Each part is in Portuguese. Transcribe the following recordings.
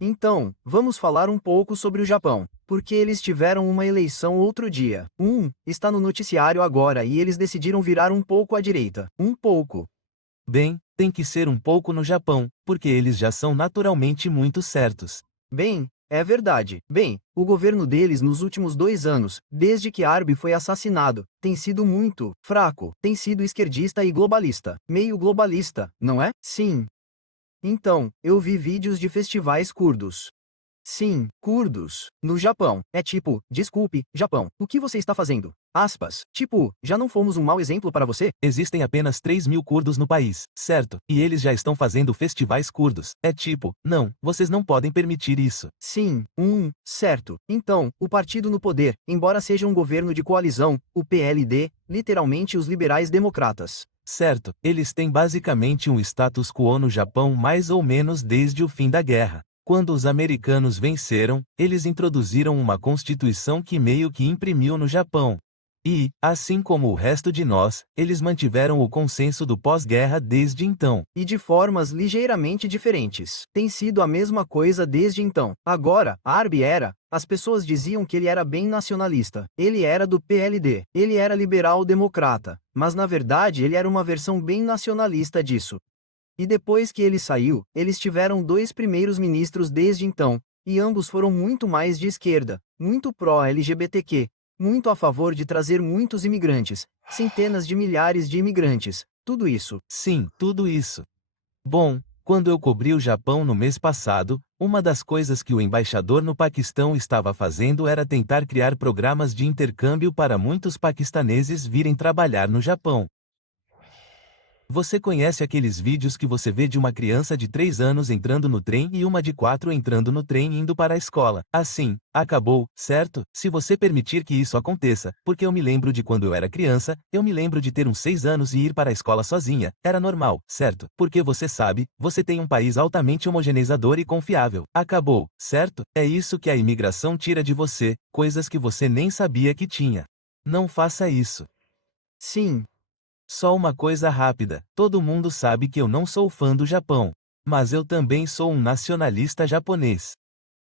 Então, vamos falar um pouco sobre o Japão, porque eles tiveram uma eleição outro dia. Está no noticiário agora e eles decidiram virar um pouco à direita. Um pouco. Bem, tem que ser um pouco no Japão, porque eles já são naturalmente muito certos. Bem, é verdade. Bem, o governo deles nos últimos 2 anos, desde que Arbe foi assassinado, tem sido muito fraco, tem sido esquerdista e globalista. Meio globalista, não é? Sim. Então, eu vi vídeos de festivais curdos. Sim, curdos. No Japão. É tipo, desculpe, Japão, o que você está fazendo? Aspas. Tipo, já não fomos um mau exemplo para você? Existem apenas 3.000 curdos no país, certo? E eles já estão fazendo festivais curdos. É tipo, não, vocês não podem permitir isso. Sim, certo. Então, o partido no poder, embora seja um governo de coalizão, o PLD, literalmente os liberais democratas. Certo, eles têm basicamente um status quo no Japão mais ou menos desde o fim da guerra. Quando os americanos venceram, eles introduziram uma constituição que meio que imprimiu no Japão. E, assim como o resto de nós, eles mantiveram o consenso do pós-guerra desde então. E de formas ligeiramente diferentes. Tem sido a mesma coisa desde então. Agora, Arbe era, as pessoas diziam que ele era bem nacionalista. Ele era do PLD. Ele era liberal-democrata. Mas na verdade ele era uma versão bem nacionalista disso. E depois que ele saiu, eles tiveram 2 primeiros-ministros desde então, e ambos foram muito mais de esquerda, muito pró-LGBTQ, muito a favor de trazer muitos imigrantes, centenas de milhares de imigrantes, tudo isso. Sim, tudo isso. Bom, quando eu cobri o Japão no mês passado, uma das coisas que o embaixador no Paquistão estava fazendo era tentar criar programas de intercâmbio para muitos paquistaneses virem trabalhar no Japão. Você conhece aqueles vídeos que você vê de uma criança de 3 anos entrando no trem e uma de 4 entrando no trem indo para a escola? Assim, acabou, certo? Se você permitir que isso aconteça, porque eu me lembro de quando eu era criança, eu me lembro de ter uns 6 anos e ir para a escola sozinha, era normal, certo? Porque você sabe, você tem um país altamente homogeneizador e confiável. Acabou, certo? É isso que a imigração tira de você, coisas que você nem sabia que tinha. Não faça isso. Sim, Só uma coisa rápida, todo mundo sabe que eu não sou fã do Japão. Mas eu também sou um nacionalista japonês.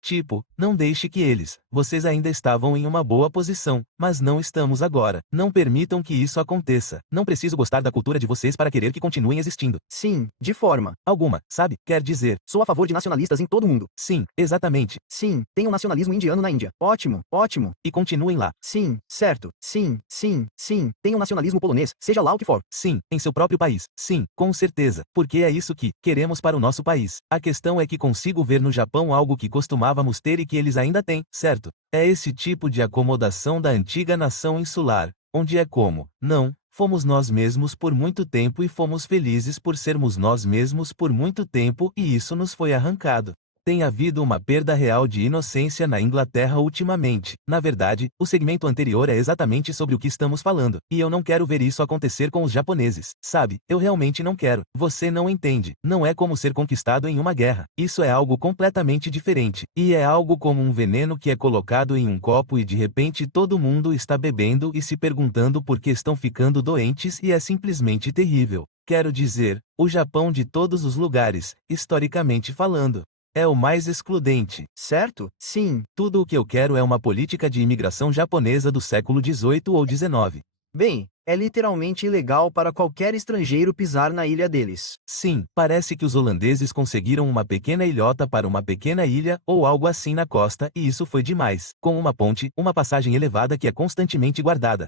Tipo, não deixe que eles, vocês ainda estavam em uma boa posição, mas não estamos agora. Não permitam que isso aconteça. Não preciso gostar da cultura de vocês para querer que continuem existindo. sim, de forma Alguma, sabe? Quer dizer, sou a favor de nacionalistas em todo o mundo. sim, exatamente. Sim, tem um nacionalismo indiano na Índia. Ótimo, ótimo. E continuem lá. Sim, certo. Sim, sim, sim. Tem um nacionalismo polonês, seja lá o que for. Sim, em seu próprio país. Sim, com certeza. Porque é isso que queremos para o nosso país. A questão é que consigo ver no Japão algo que costumávamos ter e que eles ainda têm, certo? É esse tipo de acomodação da antiga nação insular, onde é como, não, fomos nós mesmos por muito tempo e fomos felizes por sermos nós mesmos por muito tempo e isso nos foi arrancado. Tem havido uma perda real de inocência na Inglaterra ultimamente. Na verdade, o segmento anterior é exatamente sobre o que estamos falando, e eu não quero ver isso acontecer com os japoneses, sabe? Eu realmente não quero. Você não entende. Não é como ser conquistado em uma guerra. Isso é algo completamente diferente. E é algo como um veneno que é colocado em um copo e de repente todo mundo está bebendo e se perguntando por que estão ficando doentes e é simplesmente terrível. Quero dizer, o Japão de todos os lugares, historicamente falando. É o mais excludente. Certo? Sim. Tudo o que eu quero é uma política de imigração japonesa do século XVIII ou XIX. Bem, é literalmente ilegal para qualquer estrangeiro pisar na ilha deles. Sim, parece que os holandeses conseguiram uma pequena ilhota para uma pequena ilha, ou algo assim na costa, e isso foi demais. Com uma ponte, uma passagem elevada que é constantemente guardada.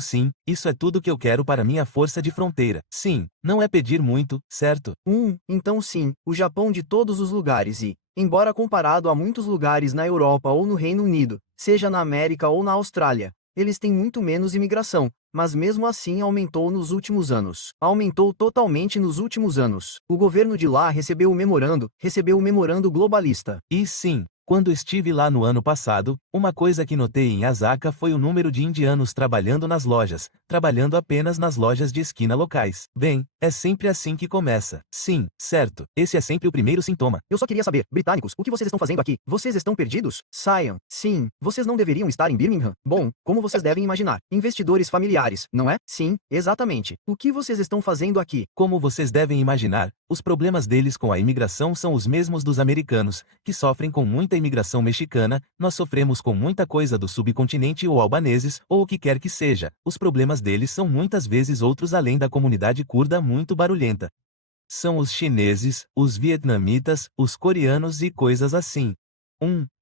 Sim, isso é tudo que eu quero para minha força de fronteira. Sim, não é pedir muito, certo? Então sim, o Japão de todos os lugares e, embora comparado a muitos lugares na Europa ou no Reino Unido, seja na América ou na Austrália, eles têm muito menos imigração, mas mesmo assim aumentou nos últimos anos. Aumentou totalmente nos últimos anos. O governo de lá recebeu o memorando globalista. E sim, quando estive lá no ano passado, uma coisa que notei em Osaka foi o número de indianos trabalhando nas lojas, trabalhando apenas nas lojas de esquina locais. Bem, é sempre assim que começa. Sim, certo. Esse é sempre o primeiro sintoma. Eu só queria saber, britânicos, o que vocês estão fazendo aqui? Vocês estão perdidos? Saiam. Sim, vocês não deveriam estar em Birmingham. Bom, como vocês devem imaginar, investidores familiares, não é? Sim, exatamente. O que vocês estão fazendo aqui? Como vocês devem imaginar, Os problemas deles com a imigração são os mesmos dos americanos, que sofrem com muita imigração mexicana, nós sofremos com muita coisa do subcontinente ou albaneses, ou o que quer que seja. Os problemas deles são muitas vezes outros além da comunidade curda muito barulhenta. São os chineses, os vietnamitas, os coreanos e coisas assim.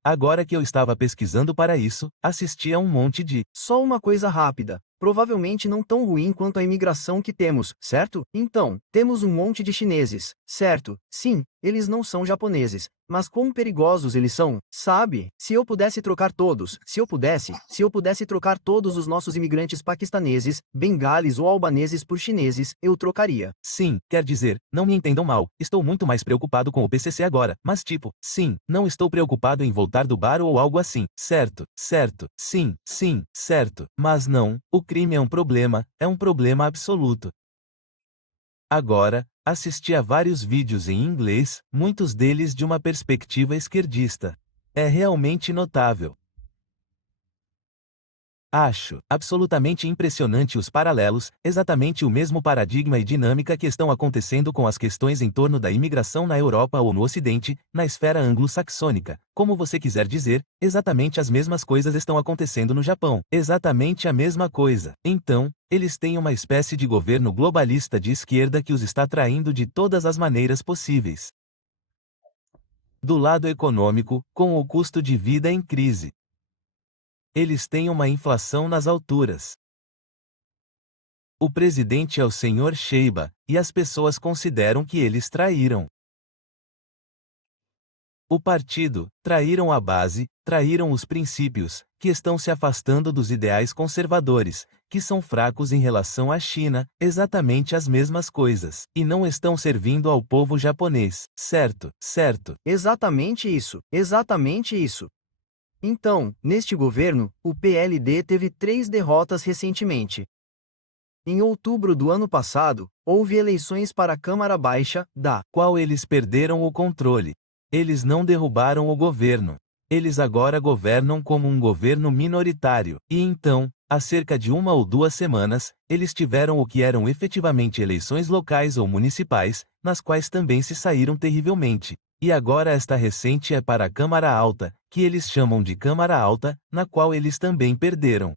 Agora que eu estava pesquisando para isso, assisti a um monte de. Só uma coisa rápida. Provavelmente não tão ruim quanto a imigração que temos, certo? Então, temos um monte de chineses, certo? Sim, eles não são japoneses, mas quão perigosos eles são, sabe? Se eu pudesse trocar todos, se eu pudesse trocar todos os nossos imigrantes paquistaneses, bengales ou albaneses por chineses, eu trocaria. Sim, quer dizer, não me entendam mal, estou muito mais preocupado com o PCC agora, mas tipo, sim, não estou preocupado em voltar do bar ou algo assim, certo, sim, certo, mas não, o crime é um problema absoluto. Agora, assisti a vários vídeos em inglês, muitos deles de uma perspectiva esquerdista. É realmente notável. Acho absolutamente impressionante os paralelos, exatamente o mesmo paradigma e dinâmica que estão acontecendo com as questões em torno da imigração na Europa ou no Ocidente, na esfera anglo-saxônica. Como você quiser dizer, exatamente as mesmas coisas estão acontecendo no Japão. Exatamente a mesma coisa. Então, eles têm uma espécie de governo globalista de esquerda que os está traindo de todas as maneiras possíveis. Do lado econômico, com o custo de vida em crise. Eles têm uma inflação nas alturas. O presidente é o Sr. Sheiba, e as pessoas consideram que eles traíram o partido, traíram a base, traíram os princípios, que estão se afastando dos ideais conservadores, que são fracos em relação à China, exatamente as mesmas coisas, e não estão servindo ao povo japonês, certo? Exatamente isso, exatamente isso. Então, neste governo, o PLD teve 3 derrotas recentemente. Em outubro do ano passado, houve eleições para a Câmara Baixa, da qual eles perderam o controle. Eles não derrubaram o governo. Eles agora governam como um governo minoritário. E então, há cerca de 1 ou 2 semanas, eles tiveram o que eram efetivamente eleições locais ou municipais, nas quais também se saíram terrivelmente. E agora esta recente é para a Câmara Alta, que eles chamam de Câmara Alta, na qual eles também perderam.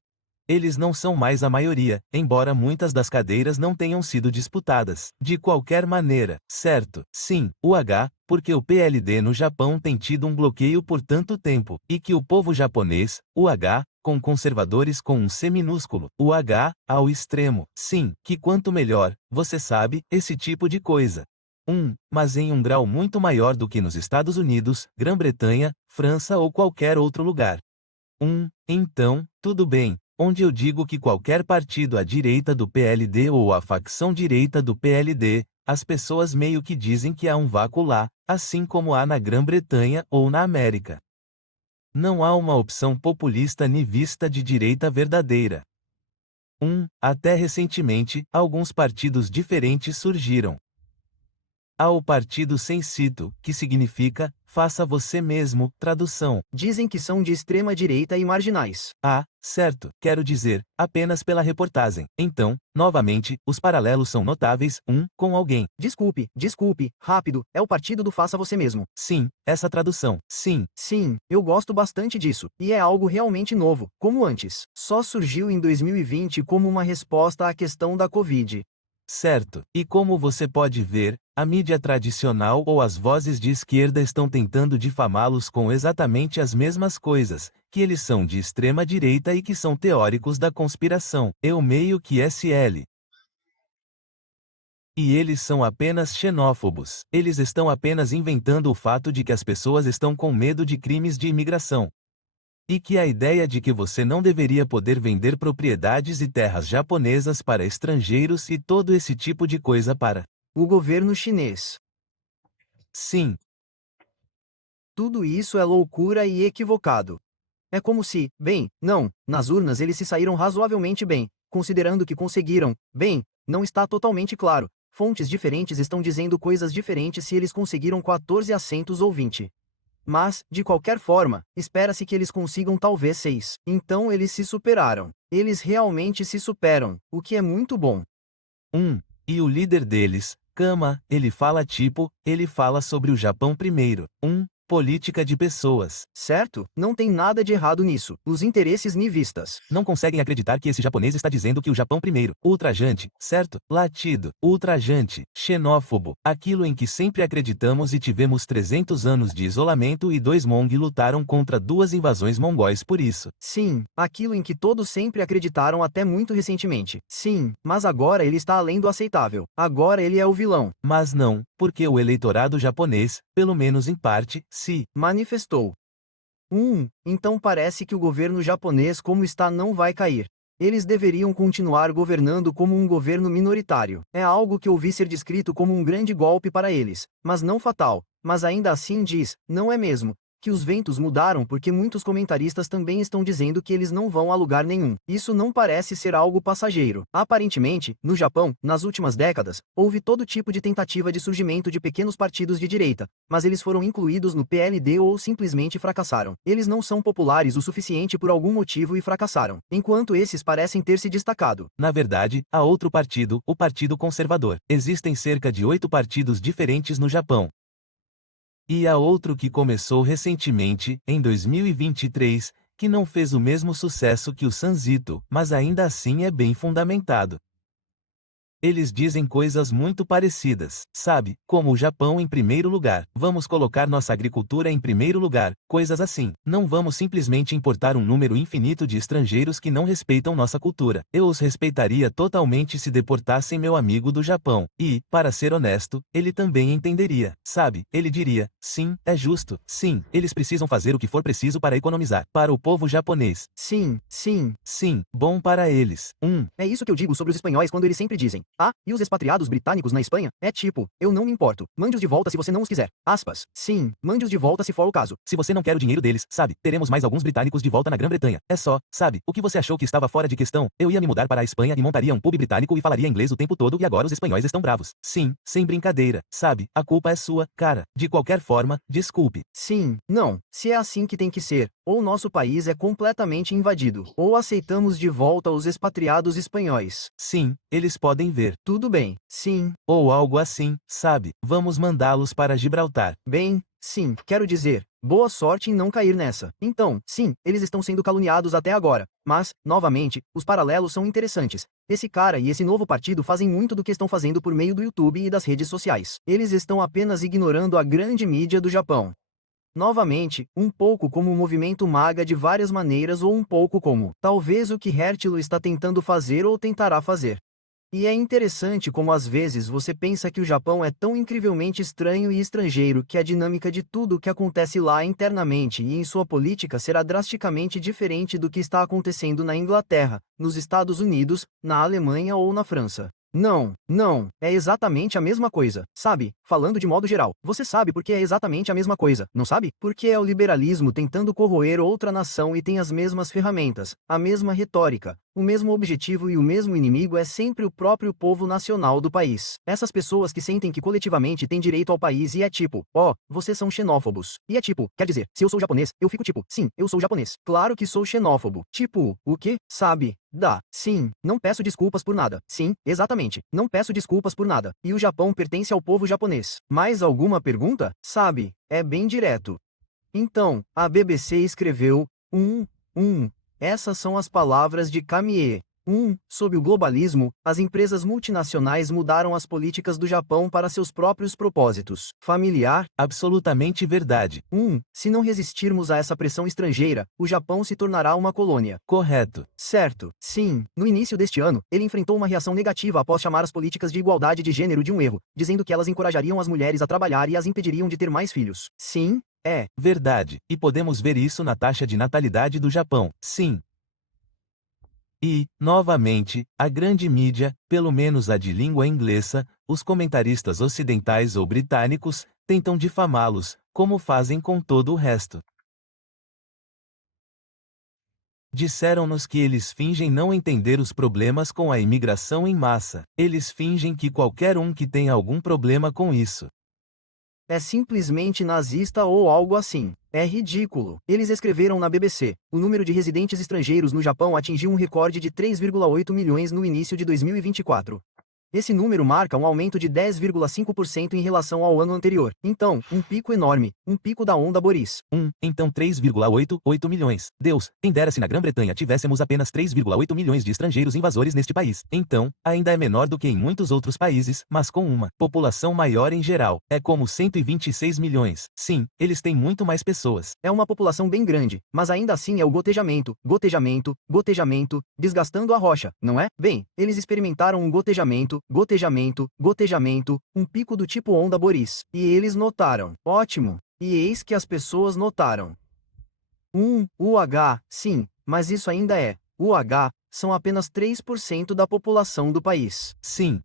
Eles não são mais a maioria, embora muitas das cadeiras não tenham sido disputadas. De qualquer maneira, certo? Sim, porque o PLD no Japão tem tido um bloqueio por tanto tempo, e que o povo japonês, com conservadores com um C minúsculo, ao extremo, sim, que quanto melhor, você sabe, esse tipo de coisa. Mas em um grau muito maior do que nos Estados Unidos, Grã-Bretanha, França ou qualquer outro lugar. Então, tudo bem. Onde eu digo que qualquer partido à direita do PLD ou a facção direita do PLD, as pessoas meio que dizem que há um vácuo lá, assim como há na Grã-Bretanha ou na América. Não há uma opção populista nivista de direita verdadeira. Até recentemente, alguns partidos diferentes surgiram. Há o Partido Sensito, que significa, faça você mesmo, tradução. Dizem que são de extrema direita e marginais. Certo, quero dizer, apenas pela reportagem. Então, novamente, os paralelos são notáveis, com alguém. Desculpe, rápido, é o partido do faça você mesmo. Sim, essa tradução, sim. Sim, eu gosto bastante disso, e é algo realmente novo, como antes. Só surgiu em 2020 como uma resposta à questão da Covid. Certo, e como você pode ver, a mídia tradicional ou as vozes de esquerda estão tentando difamá-los com exatamente as mesmas coisas, que eles são de extrema direita e que são teóricos da conspiração. Eu meio que SL. E eles são apenas xenófobos. Eles estão apenas inventando o fato de que as pessoas estão com medo de crimes de imigração. E que a ideia de que você não deveria poder vender propriedades e terras japonesas para estrangeiros e todo esse tipo de coisa para o governo chinês. Sim. Tudo isso é loucura e equivocado. É como se, nas urnas eles se saíram razoavelmente bem, considerando que conseguiram, não está totalmente claro. Fontes diferentes estão dizendo coisas diferentes se eles conseguiram 14 assentos ou 20. Mas, de qualquer forma, espera-se que eles consigam talvez 6. Então eles se superaram. Eles realmente se superam, o que é muito bom. E o líder deles, Cama, ele fala ele fala sobre o Japão primeiro. Política de pessoas. Certo? Não tem nada de errado nisso. Os interesses nivistas. Não conseguem acreditar que esse japonês está dizendo que o Japão primeiro. Ultrajante, certo? Latido, ultrajante, xenófobo. Aquilo em que sempre acreditamos e tivemos 300 anos de isolamento e 2 Mong lutaram contra 2 invasões mongóis por isso. Sim, aquilo em que todos sempre acreditaram até muito recentemente. Sim, mas agora ele está além do aceitável. Agora ele é o vilão. Mas não, porque o eleitorado japonês, pelo menos em parte, se manifestou. Então parece que o governo japonês como está não vai cair. Eles deveriam continuar governando como um governo minoritário. É algo que ouvi ser descrito como um grande golpe para eles, mas não fatal. Mas ainda assim diz, não é mesmo? Que os ventos mudaram porque muitos comentaristas também estão dizendo que eles não vão a lugar nenhum. Isso não parece ser algo passageiro. Aparentemente, no Japão, nas últimas décadas, houve todo tipo de tentativa de surgimento de pequenos partidos de direita, mas eles foram incluídos no PLD ou simplesmente fracassaram. Eles não são populares o suficiente por algum motivo e fracassaram, enquanto esses parecem ter se destacado. Na verdade, há outro partido, o Partido Conservador. Existem cerca de 8 partidos diferentes no Japão. E há outro que começou recentemente, em 2023, que não fez o mesmo sucesso que o Sanzito, mas ainda assim é bem fundamentado. Eles dizem coisas muito parecidas, sabe? Como o Japão em primeiro lugar. Vamos colocar nossa agricultura em primeiro lugar, coisas assim. Não vamos simplesmente importar um número infinito de estrangeiros que não respeitam nossa cultura. Eu os respeitaria totalmente se deportassem meu amigo do Japão. E, para ser honesto, ele também entenderia, sabe? Ele diria, sim, é justo. Sim, eles precisam fazer o que for preciso para economizar. Para o povo japonês. Sim, sim. Sim, bom para eles. É isso que eu digo sobre os espanhóis quando eles sempre dizem, e os expatriados britânicos na Espanha? É tipo, eu não me importo. Mande-os de volta se você não os quiser. Aspas. Sim, mande-os de volta se for o caso. Se você não quer o dinheiro deles, sabe, teremos mais alguns britânicos de volta na Grã-Bretanha. É só, sabe, o que você achou que estava fora de questão? Eu ia me mudar para a Espanha e montaria um pub britânico e falaria inglês o tempo todo e agora os espanhóis estão bravos. Sim, sem brincadeira, sabe, a culpa é sua, cara. De qualquer forma, desculpe. Sim, não, se é assim que tem que ser, ou nosso país é completamente invadido, ou aceitamos de volta os expatriados espanhóis. Sim, eles podem ver. Tudo bem, sim. Ou algo assim, sabe, vamos mandá-los para Gibraltar. Bem, sim, quero dizer, boa sorte em não cair nessa. Então, sim, eles estão sendo caluniados até agora. Mas, novamente, os paralelos são interessantes. Esse cara e esse novo partido fazem muito do que estão fazendo por meio do YouTube e das redes sociais. Eles estão apenas ignorando a grande mídia do Japão. Novamente, um pouco como o movimento MAGA de várias maneiras ou um pouco como, talvez o que Hertilo está tentando fazer ou tentará fazer. E é interessante como às vezes você pensa que o Japão é tão incrivelmente estranho e estrangeiro que a dinâmica de tudo o que acontece lá internamente e em sua política será drasticamente diferente do que está acontecendo na Inglaterra, nos Estados Unidos, na Alemanha ou na França. Não, é exatamente a mesma coisa, sabe? Falando de modo geral, você sabe porque é exatamente a mesma coisa, não sabe? Porque é o liberalismo tentando corroer outra nação e tem as mesmas ferramentas, a mesma retórica, o mesmo objetivo e o mesmo inimigo é sempre o próprio povo nacional do país. Essas pessoas que sentem que coletivamente têm direito ao país e é tipo, vocês são xenófobos. E é tipo, quer dizer, se eu sou japonês, eu fico tipo, sim, eu sou japonês. Claro que sou xenófobo. Tipo, o quê? Sabe? Sim, não peço desculpas por nada. Sim, exatamente, não peço desculpas por nada. E o Japão pertence ao povo japonês. Mais alguma pergunta? Sabe, é bem direto. Então, a BBC escreveu, essas são as palavras de Kamiê. Sob o globalismo, as empresas multinacionais mudaram as políticas do Japão para seus próprios propósitos. Familiar? Absolutamente verdade. Se não resistirmos a essa pressão estrangeira, o Japão se tornará uma colônia. Correto. Certo, sim. No início deste ano, ele enfrentou uma reação negativa após chamar as políticas de igualdade de gênero de um erro, dizendo que elas encorajariam as mulheres a trabalhar e as impediriam de ter mais filhos. Sim, é verdade, e podemos ver isso na taxa de natalidade do Japão. Sim. E, novamente, a grande mídia, pelo menos a de língua inglesa, os comentaristas ocidentais ou britânicos, tentam difamá-los, como fazem com todo o resto. Disseram-nos que eles fingem não entender os problemas com a imigração em massa. Eles fingem que qualquer um que tenha algum problema com isso é simplesmente nazista ou algo assim. É ridículo. Eles escreveram na BBC, o número de residentes estrangeiros no Japão atingiu um recorde de 3,8 milhões no início de 2024. Esse número marca um aumento de 10,5% em relação ao ano anterior. Então, um pico enorme, um pico da onda Boris. Então 3,88 milhões. Deus, quem dera se na Grã-Bretanha tivéssemos apenas 3,8 milhões de estrangeiros invasores neste país. Então, ainda é menor do que em muitos outros países, mas com uma população maior em geral. É como 126 milhões. Sim, eles têm muito mais pessoas. É uma população bem grande, mas ainda assim é o gotejamento, gotejamento, gotejamento, desgastando a rocha, não é? Bem, eles experimentaram um gotejamento, gotejamento, gotejamento, um pico do tipo onda Boris. E eles notaram. Ótimo. E eis que as pessoas notaram. Sim, mas isso ainda é. São apenas 3% da população do país. Sim,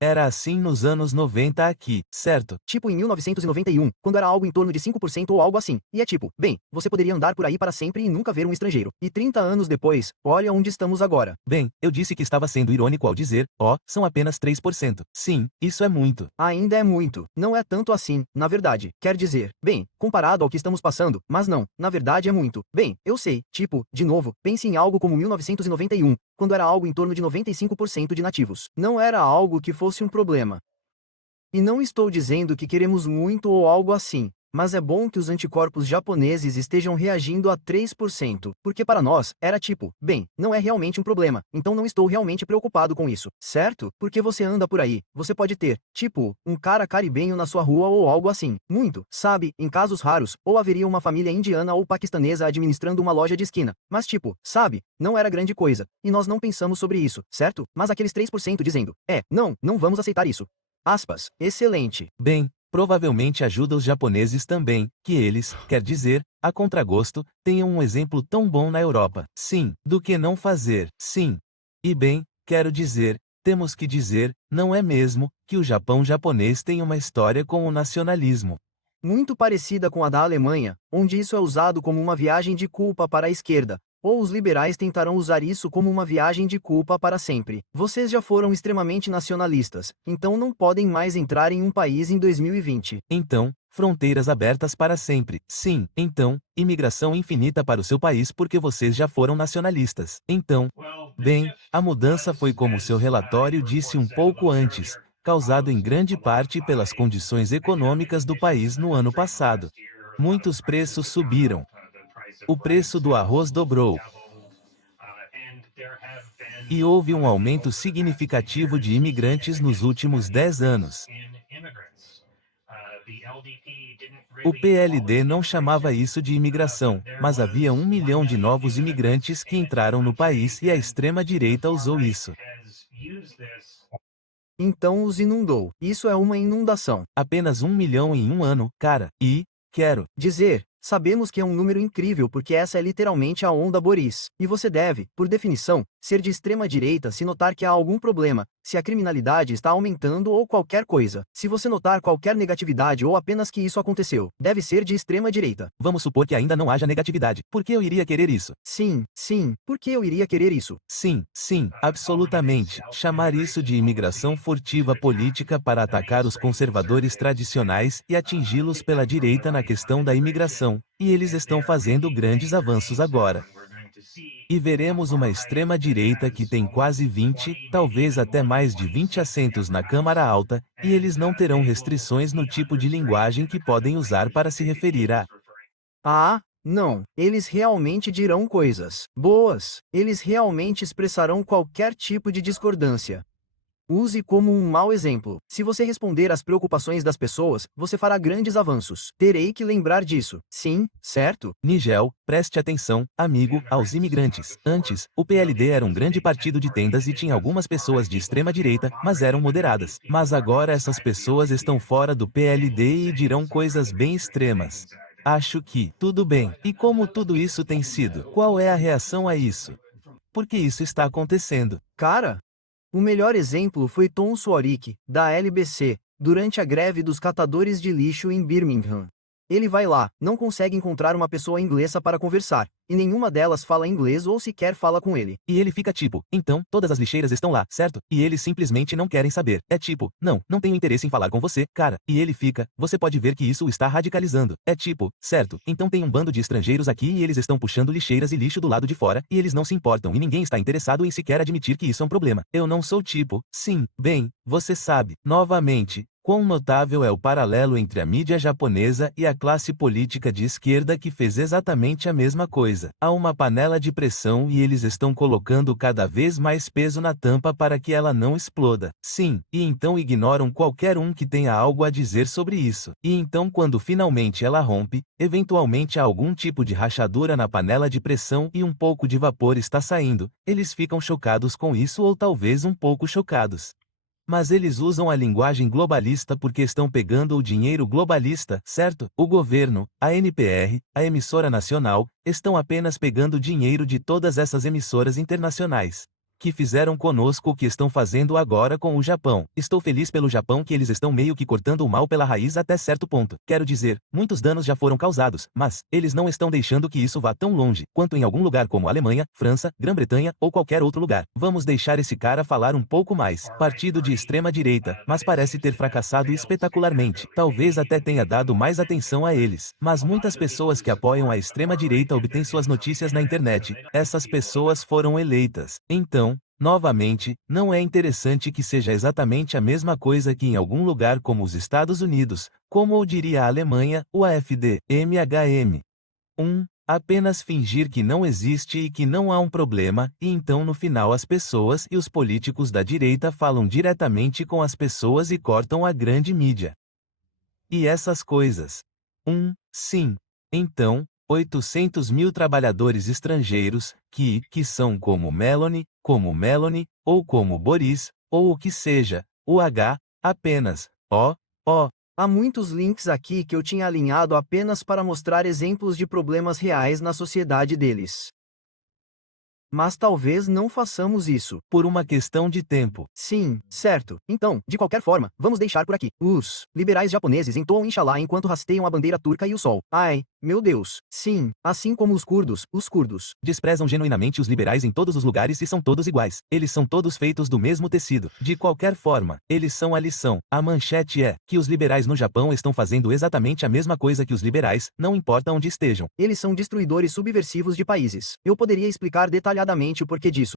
era assim nos anos 90 aqui, certo? Tipo em 1991, quando era algo em torno de 5% ou algo assim. E é tipo, bem, você poderia andar por aí para sempre e nunca ver um estrangeiro. E 30 anos depois, olha onde estamos agora. Bem, eu disse que estava sendo irônico ao dizer, são apenas 3%. Sim, isso é muito. Ainda é muito. Não é tanto assim, na verdade. Quer dizer, bem, comparado ao que estamos passando, mas não, na verdade é muito. Bem, eu sei, tipo, de novo, pense em algo como 1991, quando era algo em torno de 95% de nativos. Não era algo que fosse um problema. E não estou dizendo que queremos muito ou algo assim, mas é bom que os anticorpos japoneses estejam reagindo a 3%, porque para nós, era tipo, bem, não é realmente um problema, então não estou realmente preocupado com isso, certo? Porque você anda por aí, você pode ter, tipo, um cara caribenho na sua rua ou algo assim, muito, sabe, em casos raros, ou haveria uma família indiana ou paquistanesa administrando uma loja de esquina, mas tipo, sabe, não era grande coisa, e nós não pensamos sobre isso, certo? Mas aqueles 3% dizendo, não vamos aceitar isso. Aspas, excelente. Bem, provavelmente ajuda os japoneses também, que eles, quer dizer, a contragosto, tenham um exemplo tão bom na Europa. Sim, do que não fazer. Sim. E bem, quero dizer, temos que dizer, não é mesmo, que o Japão japonês tem uma história com o nacionalismo muito parecida com a da Alemanha, onde isso é usado como uma viagem de culpa para a esquerda, ou os liberais tentarão usar isso como uma viagem de culpa para sempre. Vocês já foram extremamente nacionalistas, então não podem mais entrar em um país em 2020. Então, fronteiras abertas para sempre. Sim, então, imigração infinita para o seu país porque vocês já foram nacionalistas. Então, bem, a mudança foi como seu relatório disse um pouco antes, causado em grande parte pelas condições econômicas do país no ano passado. Muitos preços subiram. O preço do arroz dobrou. E houve um aumento significativo de imigrantes nos últimos 10 anos. O PLD não chamava isso de imigração, mas havia 1 milhão de novos imigrantes que entraram no país e a extrema-direita usou isso. Então os inundou. Isso é uma inundação. Apenas 1 milhão em um ano, cara. E, quero dizer, sabemos que é um número incrível porque essa é literalmente a onda Boris. E você deve, por definição, ser de extrema direita se notar que há algum problema, se a criminalidade está aumentando ou qualquer coisa. Se você notar qualquer negatividade ou apenas que isso aconteceu, deve ser de extrema direita. Vamos supor que ainda não haja negatividade. Por que eu iria querer isso? Sim, por que eu iria querer isso? Sim, absolutamente. Chamar isso de imigração furtiva política para atacar os conservadores tradicionais e atingi-los pela direita na questão da imigração. E eles estão fazendo grandes avanços agora. E veremos uma extrema-direita que tem quase 20, talvez até mais de 20 assentos na Câmara Alta, e eles não terão restrições no tipo de linguagem que podem usar para se referir a. Não, eles realmente dirão coisas boas, eles realmente expressarão qualquer tipo de discordância. Use como um mau exemplo. Se você responder às preocupações das pessoas, você fará grandes avanços. Terei que lembrar disso. Sim, certo? Nigel, preste atenção, amigo, aos imigrantes. Antes, o PLD era um grande partido de tendas e tinha algumas pessoas de extrema direita, mas eram moderadas. Mas agora essas pessoas estão fora do PLD e dirão coisas bem extremas. Acho que, tudo bem. E como tudo isso tem sido? Qual é a reação a isso? Por que isso está acontecendo? Cara, o melhor exemplo foi Tom Suorick, da LBC, durante a greve dos catadores de lixo em Birmingham. Ele vai lá, não consegue encontrar uma pessoa inglesa para conversar, e nenhuma delas fala inglês ou sequer fala com ele. E ele fica tipo, então, todas as lixeiras estão lá, certo? E eles simplesmente não querem saber. É tipo, não tenho interesse em falar com você, cara. E ele fica, você pode ver que isso o está radicalizando. É tipo, certo, então tem um bando de estrangeiros aqui e eles estão puxando lixeiras e lixo do lado de fora, e eles não se importam e ninguém está interessado em sequer admitir que isso é um problema. Eu não sou tipo, sim, bem, você sabe. Novamente, quão notável é o paralelo entre a mídia japonesa e a classe política de esquerda que fez exatamente a mesma coisa. Há uma panela de pressão e eles estão colocando cada vez mais peso na tampa para que ela não exploda. Sim, e então ignoram qualquer um que tenha algo a dizer sobre isso. E então quando finalmente ela rompe, eventualmente há algum tipo de rachadura na panela de pressão e um pouco de vapor está saindo, eles ficam chocados com isso ou talvez um pouco chocados. Mas eles usam a linguagem globalista porque estão pegando o dinheiro globalista, certo? O governo, a NPR, a emissora nacional, estão apenas pegando dinheiro de todas essas emissoras internacionais. Que fizeram conosco o que estão fazendo agora com o Japão. Estou feliz pelo Japão que eles estão meio que cortando o mal pela raiz até certo ponto. Quero dizer, muitos danos já foram causados, mas eles não estão deixando que isso vá tão longe quanto em algum lugar como Alemanha, França, Grã-Bretanha ou qualquer outro lugar. Vamos deixar esse cara falar um pouco mais. Partido de extrema direita, mas parece ter fracassado espetacularmente. Talvez até tenha dado mais atenção a eles. Mas muitas pessoas que apoiam a extrema direita obtêm suas notícias na internet. Essas pessoas foram eleitas. Então, novamente, não é interessante que seja exatamente a mesma coisa que em algum lugar como os Estados Unidos, como ou diria a Alemanha, o AfD, MHM. Apenas fingir que não existe e que não há um problema, e então no final as pessoas e os políticos da direita falam diretamente com as pessoas e cortam a grande mídia. E essas coisas. Sim. Então, 800 mil trabalhadores estrangeiros, que são como Melanie, ou como Boris, ou o que seja, apenas, Há muitos links aqui que eu tinha alinhado apenas para mostrar exemplos de problemas reais na sociedade deles. Mas talvez não façamos isso. por uma questão de tempo. Sim, certo. Então, de qualquer forma, vamos deixar por aqui. Os liberais japoneses entoam Inshallah enquanto rasteiam a bandeira turca e o sol. Ai, meu Deus. Sim, assim como os curdos. Desprezam genuinamente os liberais em todos os lugares e são todos iguais. Eles são todos feitos do mesmo tecido. De qualquer forma, eles são a lição. A manchete é que os liberais no Japão estão fazendo exatamente a mesma coisa que os liberais, não importa onde estejam. Eles são destruidores subversivos de países. Eu poderia explicar detalhadamente o porquê disso.